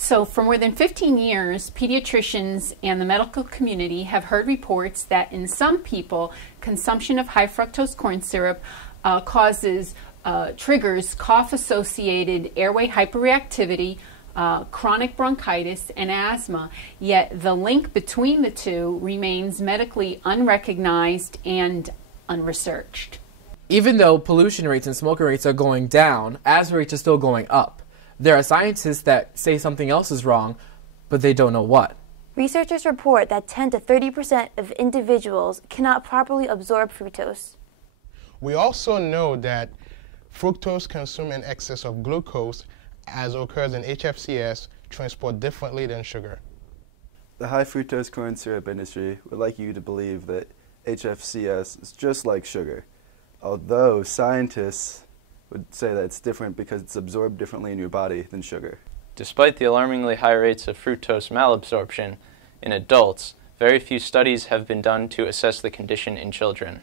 So for more than 15 years, pediatricians and the medical community have heard reports that in some people, consumption of high fructose corn syrup triggers cough-associated airway hyperreactivity, chronic bronchitis, and asthma, yet the link between the two remains medically unrecognized and unresearched. Even though pollution rates and smoking rates are going down, asthma rates are still going up. There are scientists that say something else is wrong, but they don't know what. Researchers report that 10 to 30% of individuals cannot properly absorb fructose. We also know that fructose consumed in excess of glucose, as occurs in HFCS, transport differently than sugar. The high fructose corn syrup industry would like you to believe that HFCS is just like sugar, although scientists would say that it's different because it's absorbed differently in your body than sugar. Despite the alarmingly high rates of fructose malabsorption in adults, very few studies have been done to assess the condition in children.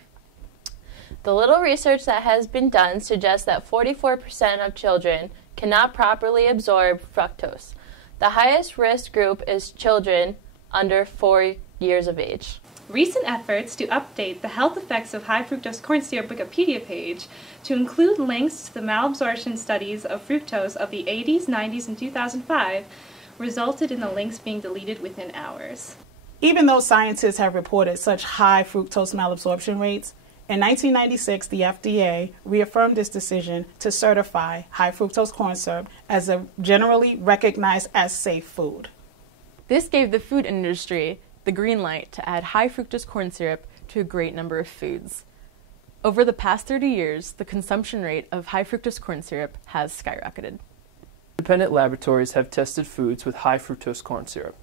The little research that has been done suggests that 44% of children cannot properly absorb fructose. The highest risk group is children under 4 years of age. Recent efforts to update the health effects of high fructose corn syrup Wikipedia page to include links to the malabsorption studies of fructose of the 80s, 90s, and 2005 resulted in the links being deleted within hours. Even though scientists have reported such high fructose malabsorption rates, in 1996 the FDA reaffirmed its decision to certify high fructose corn syrup as a generally recognized as safe food. This gave the food industry the green light to add high fructose corn syrup to a great number of foods. Over the past 30 years, the consumption rate of high fructose corn syrup has skyrocketed. Independent laboratories have tested foods with high fructose corn syrup.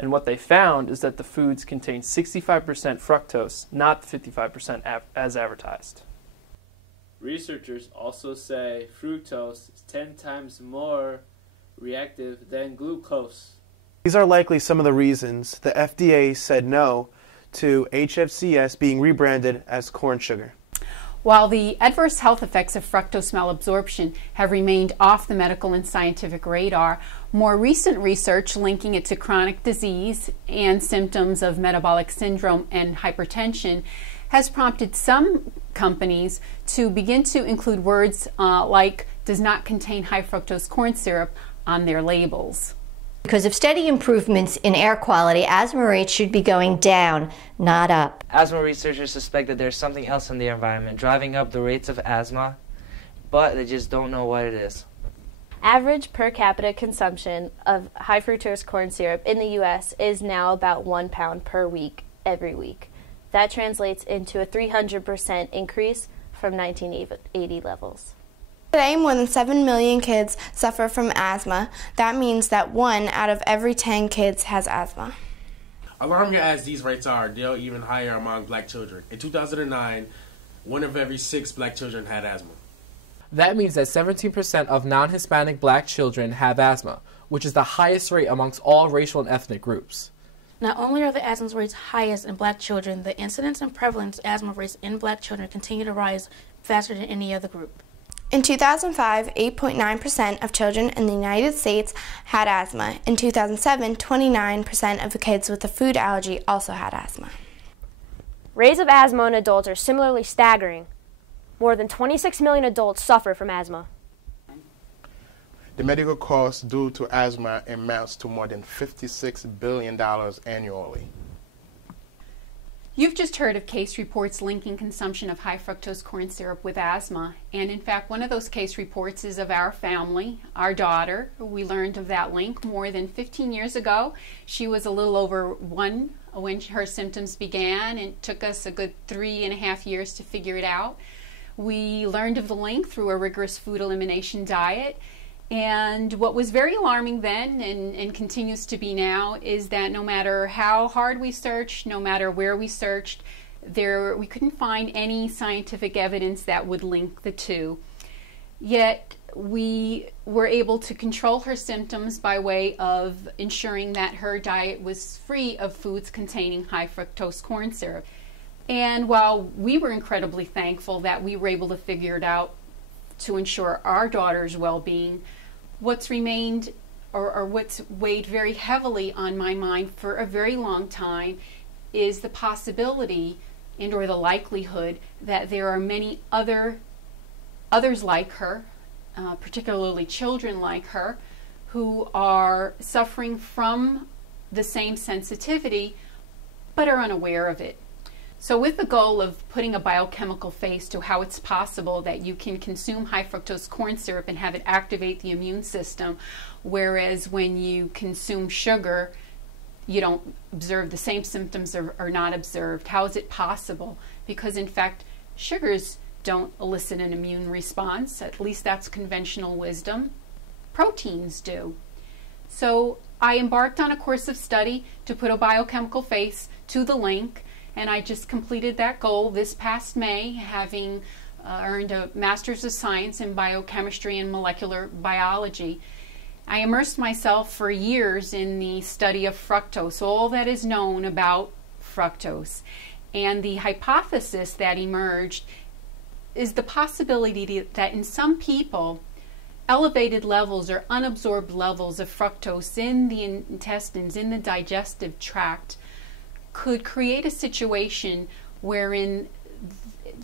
And what they found is that the foods contain 65% fructose, not 55% as advertised. Researchers also say fructose is 10 times more reactive than glucose. These are likely some of the reasons the FDA said no to HFCS being rebranded as corn sugar. While the adverse health effects of fructose malabsorption have remained off the medical and scientific radar, more recent research linking it to chronic disease and symptoms of metabolic syndrome and hypertension has prompted some companies to begin to include words like does not contain high fructose corn syrup on their labels. Because of steady improvements in air quality, asthma rates should be going down, not up. Asthma researchers suspect that there's something else in the environment driving up the rates of asthma, but they just don't know what it is. Average per capita consumption of high fructose corn syrup in the U.S. is now about 1 pound per week, every week. That translates into a 300% increase from 1980 levels. Today, more than 7 million kids suffer from asthma. That means that 1 out of every 10 kids has asthma. Alarming as these rates are, they're even higher among black children. In 2009, 1 of every 6 black children had asthma. That means that 17% of non-Hispanic black children have asthma, which is the highest rate amongst all racial and ethnic groups. Not only are the asthma rates highest in black children, the incidence and prevalence of asthma rates in black children continue to rise faster than any other group. In 2005, 8.9% of children in the United States had asthma. In 2007, 29% of the kids with a food allergy also had asthma. Rates of asthma in adults are similarly staggering. More than 26 million adults suffer from asthma. The medical costs due to asthma amounts to more than $56 billion annually. You've just heard of case reports linking consumption of high fructose corn syrup with asthma, and in fact one of those case reports is of our family, our daughter. We learned of that link more than 15 years ago. She was a little over 1 when her symptoms began, and it took us a good 3.5 years to figure it out. We learned of the link through a rigorous food elimination diet. And what was very alarming then and continues to be now is that no matter how hard we searched, no matter where we searched, we couldn't find any scientific evidence that would link the two. Yet we were able to control her symptoms by way of ensuring that her diet was free of foods containing high fructose corn syrup. And while we were incredibly thankful that we were able to figure it out to ensure our daughter's well-being, what's remained or what's weighed very heavily on my mind for a very long time is the possibility and or the likelihood that there are many others like her, particularly children like her, who are suffering from the same sensitivity but are unaware of it. So with the goal of putting a biochemical face to how it's possible that you can consume high fructose corn syrup and have it activate the immune system, whereas when you consume sugar, you don't observe the same symptoms are not observed. How is it possible? Because in fact, sugars don't elicit an immune response. At least that's conventional wisdom. Proteins do. So I embarked on a course of study to put a biochemical face to the link, and I just completed that goal this past May, having earned a Master's of Science in Biochemistry and Molecular Biology. I immersed myself for years in the study of fructose, all that is known about fructose. And the hypothesis that emerged is the possibility that in some people, elevated levels or unabsorbed levels of fructose in the intestines, in the digestive tract, could create a situation wherein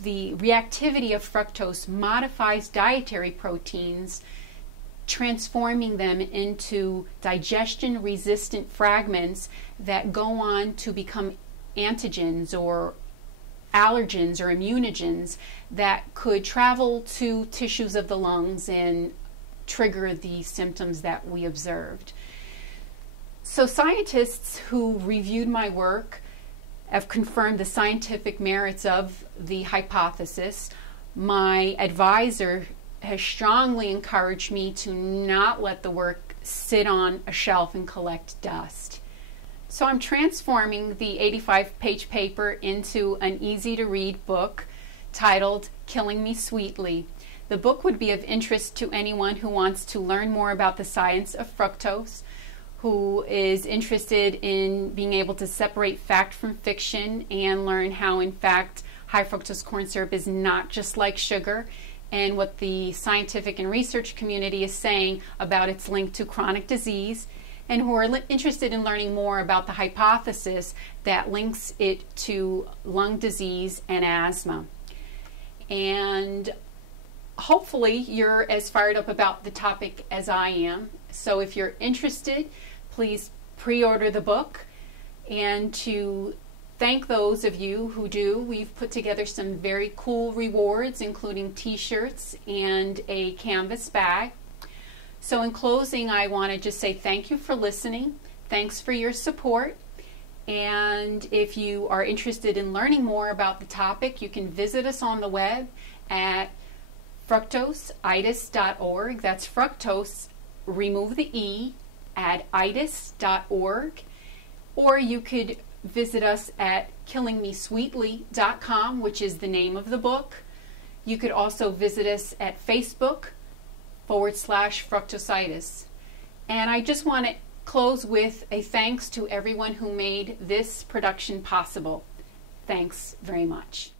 the reactivity of fructose modifies dietary proteins, transforming them into digestion-resistant fragments that go on to become antigens or allergens or immunogens that could travel to tissues of the lungs and trigger the symptoms that we observed. So scientists who reviewed my work have confirmed the scientific merits of the hypothesis. My advisor has strongly encouraged me to not let the work sit on a shelf and collect dust. So I'm transforming the 85-page paper into an easy-to-read book titled Killing Me Sweetly. The book would be of interest to anyone who wants to learn more about the science of fructose, who is interested in being able to separate fact from fiction and learn how, in fact, high fructose corn syrup is not just like sugar, and what the scientific and research community is saying about its link to chronic disease, and who are interested in learning more about the hypothesis that links it to lung disease and asthma. And hopefully you're as fired up about the topic as I am. So if you're interested, please pre-order the book. And to thank those of you who do, we've put together some very cool rewards, including t-shirts and a canvas bag. So in closing, I want to just say thank you for listening. Thanks for your support. And if you are interested in learning more about the topic, you can visit us on the web at fructoseitis.org. That's fructose, remove the E, add itis.org. Or you could visit us at killingmesweetly.com, which is the name of the book. You could also visit us at Facebook.com/fructoseitis. And I just want to close with a thanks to everyone who made this production possible. Thanks very much.